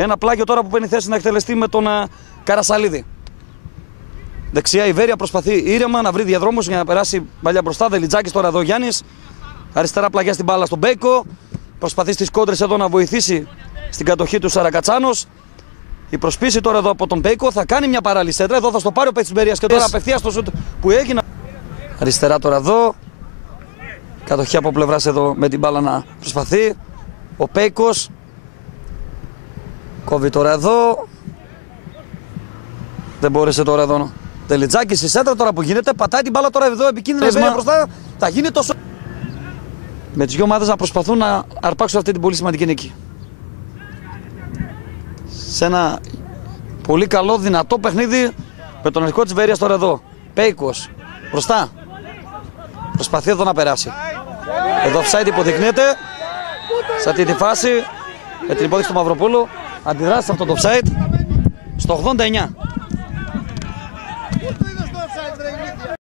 Ένα πλάγιο τώρα που παίρνει θέση να εκτελεστεί με τον Καρασαλίδη. Δεξιά η Βέρεια προσπαθεί ήρεμα να βρει διαδρόμους για να περάσει παλιά μπροστά. Δελιτζάκης τώρα εδώ Γιάννης. Αριστερά πλαγιά στην μπάλα στον Μπέικο. Προσπαθεί στις κόντρες εδώ να βοηθήσει στην κατοχή του Σαρακατσάνος. Η προσπίση τώρα εδώ από τον Μπέικο θα κάνει μια παράλληλη σέντρα. Εδώ θα στο πάρει ο παίκτης της Βέρειας και τώρα απευθείας στο σουτ που έγινε. Αριστερά τώρα εδώ. Κατοχή από πλευράς εδώ με την μπάλα να προσπαθεί. Ο Μπέικος. Κόβει τώρα εδώ. Δεν μπόρεσε τώρα εδώ. Τελιτζάκης η σέντρα τώρα που γίνεται. Πατάει την μπάλα τώρα εδώ επικίνδυνα η Βέρεια μπροστά. Θα γίνει τόσο. Με τις δυο ομάδες να προσπαθούν να αρπάξουν αυτή την πολύ σημαντική νίκη. Σε ένα πολύ καλό δυνατό παιχνίδι με τον αρχικό της Βέρειας τώρα εδώ. Μπέικος μπροστά. Προσπαθεί εδώ να περάσει. Εδώ offside υποδεικνύεται. Σε αυτή τη φάση με την υπόδειξη του Μαυροπούλου αντιδράσει σε αυτό το offside στο 89.